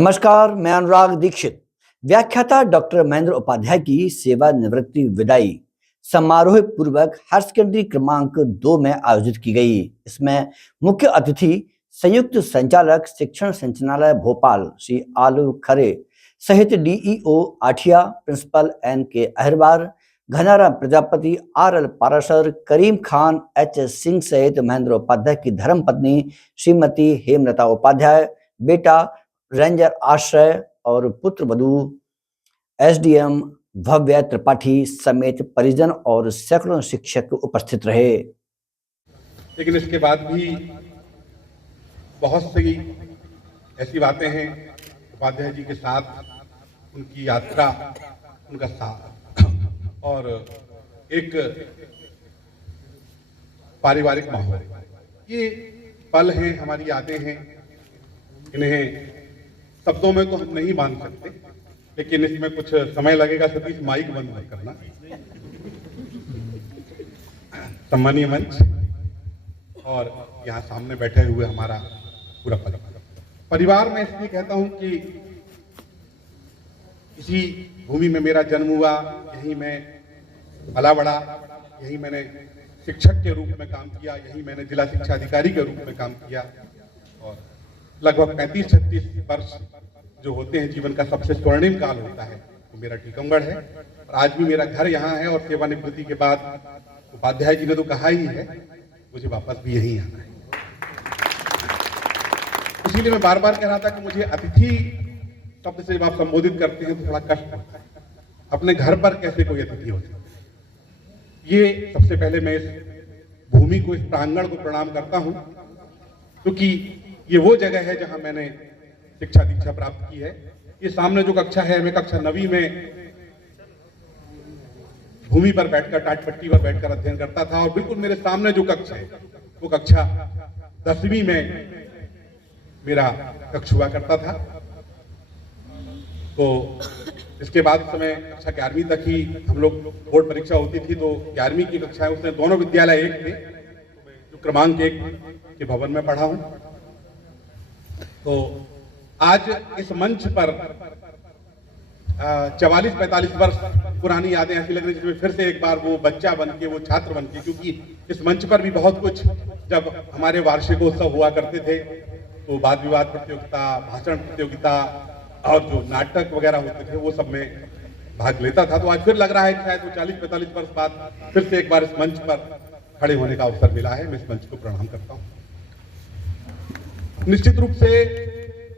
नमस्कार, मैं अनुराग दीक्षित। व्याख्याता डॉक्टर महेंद्र उपाध्याय की सेवानिवृत्ति विदाई समारोह पूर्वक हायर सेकेंडरी क्रमांक 2 में आयोजित की गई। इसमें मुख्य अतिथि संयुक्त संचालक शिक्षण संचालनालय भोपाल श्री आलू खरे सहित DEO Athiya, principal NK Ahirwar, Ghanaram Prajapati, RL Parashar, Karim Khan, HS Singh सहित महेंद्र उपाध्याय की धर्मपत्नी श्रीमती हेमलता उपाध्याय, बेटा रेंजर आश्रय और पुत्र वधू SDM भव्य त्रिपाठी समेत परिजन और सैकड़ों शिक्षक उपस्थित रहे। लेकिन इसके बाद भी बहुत सी ऐसी बातें हैं उपाध्याय जी के साथ, उनकी यात्रा, उनका साथ और एक पारिवारिक माहौल, ये पल हैं, हमारी यादें हैं। इन्हें शब्दों में तो हम नहीं बांध सकते, लेकिन इसमें कुछ समय लगेगा। सतीश, माइक बंद मत करना। सम्मानीय मंच और यहाँ सामने बैठे हुए हमारा पूरा परिवार, मैं इसलिए कहता हूँ कि इसी भूमि में मेरा जन्म हुआ, यहीं मैं पला बड़ा, यहीं मैंने शिक्षक के रूप में काम किया, यहीं मैंने जिला शिक्षा अधिकारी के रूप में काम किया और लगभग 35-36 वर्ष जो होते हैं जीवन का सबसे स्वर्णिम काल होता है, तो मेरा टीकमगढ़ है और आज भी मेरा घर यहाँ है। और सेवानिवृत्ति के बाद उपाध्याय जी ने तो कहा ही है, मुझे वापस भी यहीं आना है। इसीलिए मैं बार बार कह रहा था कि मुझे अतिथि शब्द से जब आप संबोधित करते हैं तो थोड़ा कष्ट होता है। अपने घर पर कैसे कोई अतिथि होता है? ये सबसे पहले मैं इस भूमि को, इस प्रांगण को प्रणाम करता हूँ, क्योंकि ये वो जगह है जहां मैंने शिक्षा दीक्षा प्राप्त की है। ये सामने जो कक्षा है, मैं कक्षा 9वीं में भूमि पर बैठकर, टाटपट्टी पर बैठकर अध्ययन करता था और बिल्कुल मेरे सामने जो कक्षा है वो कक्षा 10वीं में मेरा कक्ष हुआ करता था। तो इसके बाद समय कक्षा 11वीं तक ही हम लोग, बोर्ड परीक्षा होती थी तो 11वीं की कक्षा है, उसमें दोनों विद्यालय एक थे, जो क्रमांक 1 के भवन में पढ़ा हूं। तो आज इस मंच पर 44-45 वर्ष पुरानी यादें ऐसी लग रही जिसमें फिर से एक बार वो बच्चा बन के, वो छात्र बन के, क्योंकि इस मंच पर भी बहुत कुछ, जब हमारे वार्षिकोत्सव हुआ करते थे तो वाद विवाद प्रतियोगिता, भाषण प्रतियोगिता और जो नाटक वगैरह होते थे वो सब में भाग लेता था। तो आज फिर लग रहा है कि शायद वो 40-45 वर्ष बाद फिर से एक बार इस मंच पर खड़े होने का अवसर मिला है। मैं इस मंच को प्रणाम करता हूँ। निश्चित रूप से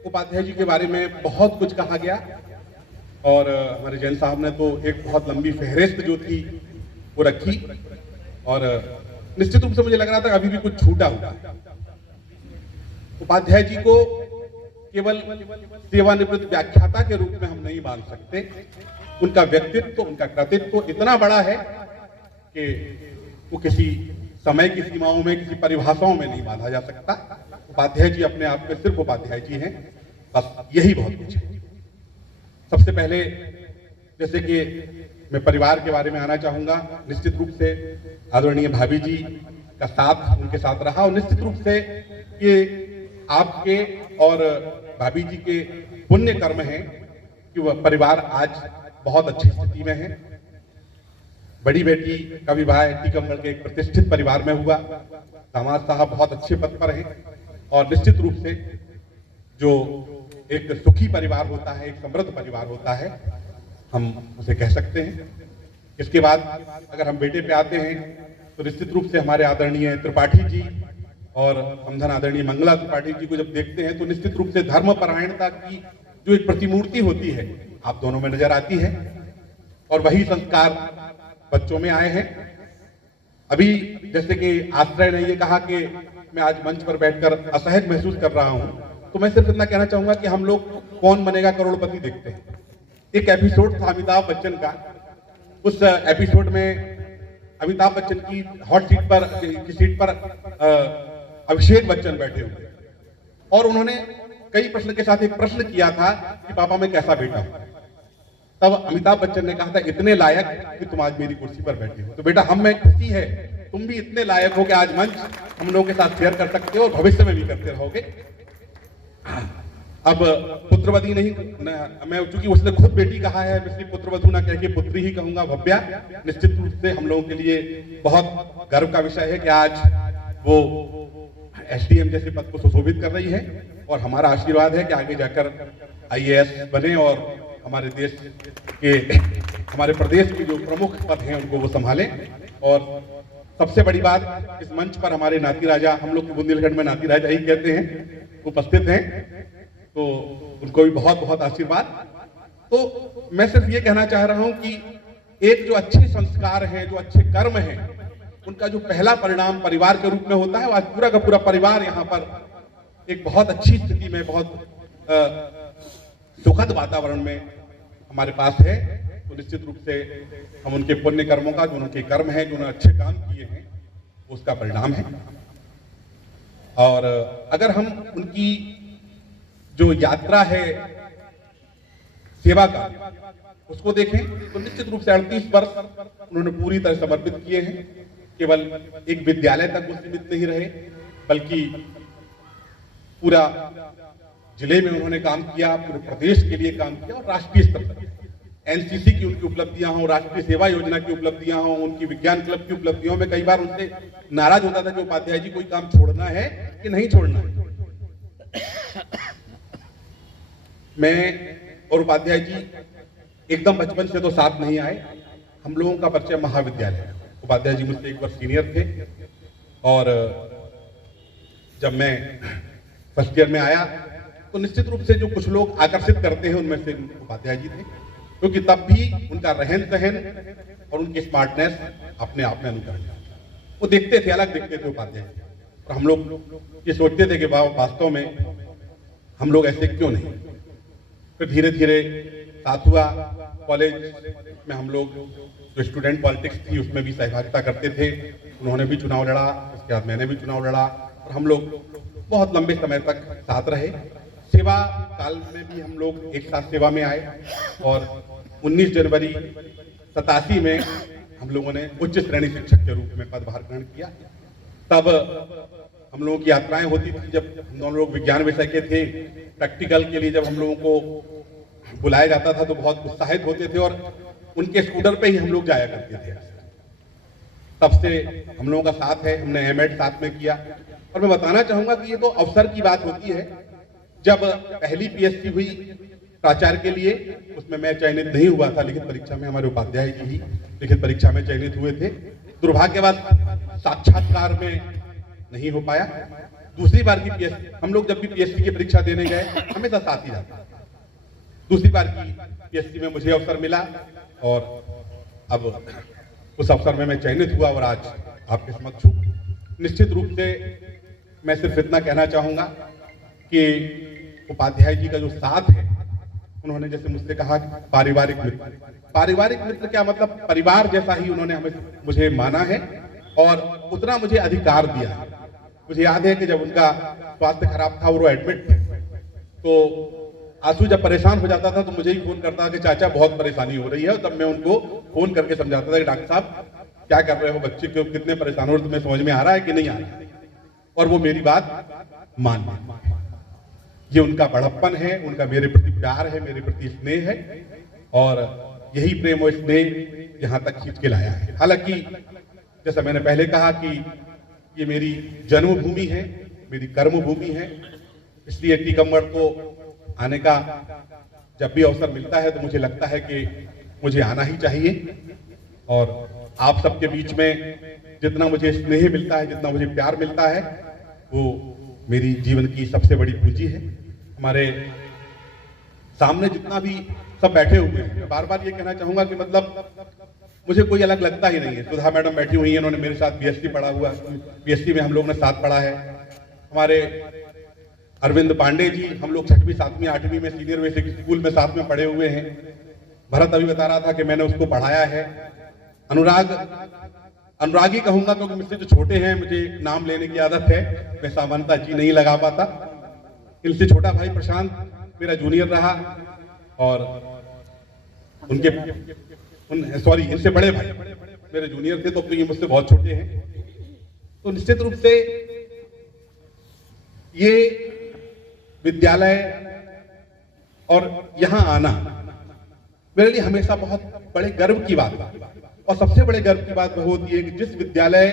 उपाध्याय जी के बारे में बहुत कुछ कहा गया और हमारे जैन साहब ने तो एक बहुत लंबी फहरिस्त जो थी वो रखी और निश्चित रूप से मुझे लग रहा था अभी भी कुछ छूटा हुआ। उपाध्याय जी को केवल सेवानिवृत्त व्याख्याता के रूप में हम नहीं मान सकते। उनका व्यक्तित्व, उनका कृतित्व इतना बड़ा है कि वो किसी समय की सीमाओं में, किसी परिभाषाओं में नहीं बांधा जा सकता। उपाध्याय जी अपने आप में सिर्फ उपाध्याय जी हैं, बस यही बहुत कुछ है। सबसे पहले जैसे कि मैं परिवार के बारे में आना चाहूंगा। निश्चित रूप से आदरणीय भाभी जी का साथ उनके साथ रहा और निश्चित रूप से ये आपके और भाभी जी के पुण्य कर्म हैं कि वह परिवार आज बहुत अच्छी स्थिति में है। बड़ी बेटी का विवाह टीकमगढ़ के एक प्रतिष्ठित परिवार में हुआ। दामाद साहब बहुत अच्छे पद पर हैं और निश्चित रूप से जो एक सुखी परिवार होता है, एक समृद्ध परिवार होता है, हम उसे कह सकते हैं। इसके बाद अगर हम बेटे पे आते हैं तो निश्चित रूप से हमारे आदरणीय त्रिपाठी जी और समधन आदरणीय मंगला त्रिपाठी जी को जब देखते हैं तो निश्चित रूप से धर्मपरायणता की जो एक प्रतिमूर्ति होती है आप दोनों में नजर आती है और वही संस्कार बच्चों में आए हैं। अभी जैसे कि आश्रय ने ये कहा कि मैं आज मंच पर बैठकर असहज महसूस कर रहा हूं, तो मैं सिर्फ इतना कहना चाहूंगा कि हम लोग कौन बनेगा करोड़पति देखते हैं। एक एपिसोड था अमिताभ बच्चन का, उस एपिसोड में अमिताभ बच्चन की हॉट सीट पर अभिषेक बच्चन बैठे हुए और उन्होंने कई प्रश्न के साथ एक प्रश्न किया था कि पापा मैं कैसा बेटा हूं। तब अमिताभ बच्चन ने कहा था इतने लायक कि तुम आज मेरी कुर्सी पर बैठे हो। तो बेटा हम में खुशी है, तुम भी इतने लायक हो कि आज मंच हम लोगों के साथ शेयर कर सकते हो और भविष्य में भी करते रहोगे। अब पुत्रवधी नहीं मैं, चूंकि उसने खुद बेटी कहा है, इसलिए पुत्रवधू ना कह के पुत्री ही कहूंगा, भव्या। निश्चित रूप से हम लोगों के लिए बहुत गर्व का विषय है कि आज वो एसडीएम जैसे पद को सुशोभित कर रही है, और हमारा आशीर्वाद है कि आगे जाकर आईएएस बने और हमारे देश के, हमारे प्रदेश के जो प्रमुख पद हैं उनको वो संभालें। और सबसे बड़ी बात, इस मंच पर हमारे नाती राजा, हम लोग बुंदेलखंड में नाती राजा ही कहते हैं, उपस्थित हैं, तो उनको भी बहुत बहुत आशीर्वाद। तो मैं सिर्फ ये कहना चाह रहा हूं कि एक जो अच्छे संस्कार हैं, जो अच्छे कर्म हैं, उनका जो पहला परिणाम परिवार के रूप में होता है, आज पूरा का पूरा परिवार यहाँ पर एक बहुत अच्छी स्थिति में, बहुत सुखद वातावरण में हमारे पास है। तो निश्चित रूप से हम उनके पुण्य कर्मों का, जो उनके कर्म हैं, जो उन्होंने अच्छे काम किए हैं, उसका परिणाम है। और अगर हम उनकी जो यात्रा है सेवा का, उसको देखें तो निश्चित रूप से 38 वर्ष उन्होंने पूरी तरह समर्पित किए हैं। केवल एक विद्यालय तक वो सीमित नहीं रहे, बल्कि पूरा जिले में उन्होंने काम किया, पूरे प्रदेश के लिए काम किया, और राष्ट्रीय स्तर पर एनसीसी की उनकी उपलब्धियां हों, राष्ट्रीय सेवा योजना की उपलब्धियां हों, उनकी विज्ञान क्लब की उपलब्धियों में कई बार उनसे नाराज होता था कि उपाध्याय जी कोई काम छोड़ना है कि नहीं छोड़ना है। मैं और उपाध्याय जी एकदम बचपन से तो साथ नहीं आए, हम लोगों का परिचय महाविद्यालय। उपाध्याय जी मुझसे 1 वर्ष सीनियर थे, और जब मैं फर्स्ट ईयर में आया तो निश्चित रूप से जो कुछ लोग आकर्षित करते हैं उनमें से उपाध्याय जी थे, क्योंकि तब भी उनका रहन सहन और उनकी स्मार्टनेस अपने आप में अनुकरण, वो देखते थे, अलग देखते थे उपाध्याय जी। और हम लोग ये सोचते थे कि वास्तव में हम लोग ऐसे क्यों नहीं। फिर धीरे धीरे साथ हुआ, कॉलेज में हम लोग जो स्टूडेंट पॉलिटिक्स थी उसमें भी सहभागिता करते थे, उन्होंने भी चुनाव लड़ा, उसके बाद मैंने भी चुनाव लड़ा, और हम लोग बहुत लंबे समय तक साथ रहे। सेवा काल में भी हम लोग एक साथ सेवा में आए, और 19 जनवरी 87 में हम लोगों ने उच्च श्रेणी शिक्षक के रूप में पदभार ग्रहण किया। तब हम लोगों की यात्राएं होती थी, जब हम दोनों लोग विज्ञान विषय के थे, प्रैक्टिकल के लिए जब हम लोगों को बुलाया जाता था तो बहुत उत्साहित होते थे, और उनके स्कूटर पे ही हम लोग जाया करते थे। तब से हम लोगों का साथ है, हमने एमएड साथ में किया। और मैं बताना चाहूंगा कि ये तो अवसर की बात होती है। जब पहली पीएचडी हुई प्राचार्य के लिए, उसमें मैं चयनित नहीं हुआ था, लिखित परीक्षा में हमारे उपाध्याय जी ही लिखित परीक्षा में चयनित हुए थे। दुर्भाग्यवश साक्षात्कार में नहीं हो पाया। दूसरी बार की पीएचडी, हम लोग जब भी पीएचडी की परीक्षा देने गए हमेशा साथ ही जाते। दूसरी बार की पीएचडी में मुझे अवसर मिला, और अब उस अवसर में मैं चयनित हुआ और आज आपके समक्ष हूं। निश्चित रूप से मैं सिर्फ इतना कहना चाहूंगा कि उपाध्याय जी का जो साथ है, उन्होंने जैसे मुझसे कहा पारिवारिक मित्र, पारिवारिक मित्र क्या मतलब, परिवार जैसा ही उन्होंने मुझे माना है, और उतना मुझे अधिकार दिया है। मुझे याद है कि जब उनका स्वास्थ्य खराब था और वो एडमिट थे, तो आंसू जब परेशान हो जाता था तो मुझे ही फोन करता कि चाचा बहुत परेशानी हो रही है, और तब मैं उनको फोन करके समझाता था कि डॉक्टर साहब क्या कर रहे हो, बच्चे क्यों कितने परेशान हो रहे, तुम्हें समझ में आ रहा है कि नहीं आ रहा है, और वो मेरी बात मान ली। ये उनका बड़प्पन है, उनका मेरे प्रति प्यार है, मेरे प्रति स्नेह है, और यही प्रेम और स्नेह यहाँ तक खींच के लाया है। हालांकि जैसा मैंने पहले कहा कि ये मेरी जन्मभूमि है, मेरी कर्मभूमि है, इसलिए टीकमगढ़ को आने का जब भी अवसर मिलता है तो मुझे लगता है कि मुझे आना ही चाहिए। और आप सबके बीच में जितना मुझे स्नेह मिलता है, जितना मुझे प्यार मिलता है, वो मेरी जीवन की सबसे बड़ी पूंजी है। हमारे सामने जितना भी सब बैठे हुए हैं, मैं बार बार ये कहना चाहूंगा कि मतलब मुझे कोई अलग लगता ही नहीं है। सुधा मैडम बैठी हुई हैं, उन्होंने मेरे साथ बीएससी पढ़ा हुआ, बीएससी में हम लोगों ने साथ पढ़ा है। हमारे अरविंद पांडे जी, हम लोग 6वीं 7वीं 8वीं में सीनियर बेसिक स्कूल में साथ में पढ़े हुए हैं। भरत अभी बता रहा था कि मैंने उसको पढ़ाया है। अनुराग ही कहूंगा क्योंकि मुझसे जो छोटे हैं, मुझे नाम लेने की आदत है, मैं सामान्यता जी नहीं लगा पाता। इनसे छोटा भाई प्रशांत मेरा जूनियर रहा, और इनसे बड़े भाई मेरे जूनियर थे, तो ये मुझसे बहुत छोटे हैं। तो निश्चित रूप से ये विद्यालय और यहाँ आना मेरे लिए हमेशा बहुत बड़े गर्व की बात है। और सबसे बड़े गर्व की बात वह होती है कि जिस विद्यालय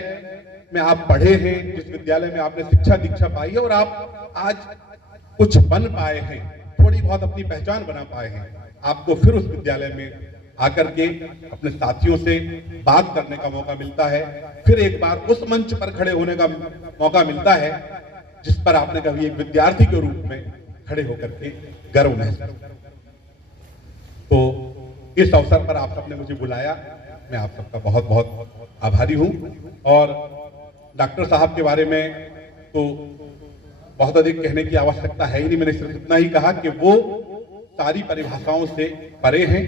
में आप पढ़े हैं, जिस विद्यालय में आपने शिक्षा दीक्षा पाई है और आप आज कुछ बन पाए हैं, थोड़ी बहुत अपनी पहचान बना पाए हैं, आपको फिर उस विद्यालय में आकर के अपने साथियों से बात करने का मौका मिलता है, फिर एक बार उस मंच पर खड़े होने का मौका मिलता है जिस पर आपने कभी एक विद्यार्थी के रूप में खड़े होकर के गर्व महसूस किया। तो इस अवसर पर आप सबने मुझे बुलाया, मैं आप सबका बहुत बहुत आभारी हूं। और डॉक्टर साहब के बारे में तो बहुत अधिक कहने की आवश्यकता है ही नहीं, मैंने सिर्फ इतना ही कहा कि वो सारी परिभाषाओं से परे हैं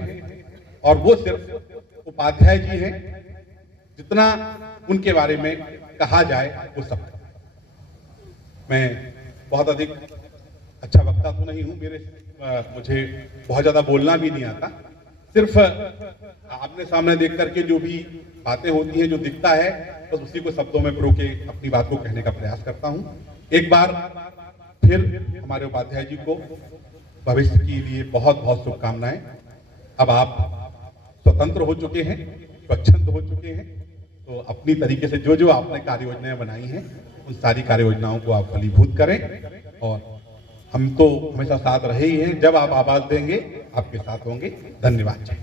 और वो सिर्फ उपाध्याय जी हैं। जितना उनके बारे में कहा जाए वो सब। मैं बहुत अधिक अच्छा वक्ता तो नहीं हूं, मुझे बहुत ज्यादा बोलना भी नहीं आता, सिर्फ आमने सामने देख करके जो भी बातें होती हैं, जो दिखता है, बस उसी को शब्दों में पिरो के अपनी बात को कहने का प्रयास करता हूं। एक बार फिर हमारे उपाध्याय जी को भविष्य के लिए बहुत बहुत शुभकामनाएं। अब आप स्वतंत्र हो चुके हैं, स्वच्छंद हो चुके हैं, तो अपनी तरीके से जो जो आपने कार्य योजनाएं बनाई हैं उन सारी कार्य योजनाओं को आप फलीभूत करें। और हम तो हमेशा साथ रहे ही हैं, जब आप आवाज देंगे आपके साथ होंगे। धन्यवाद जी।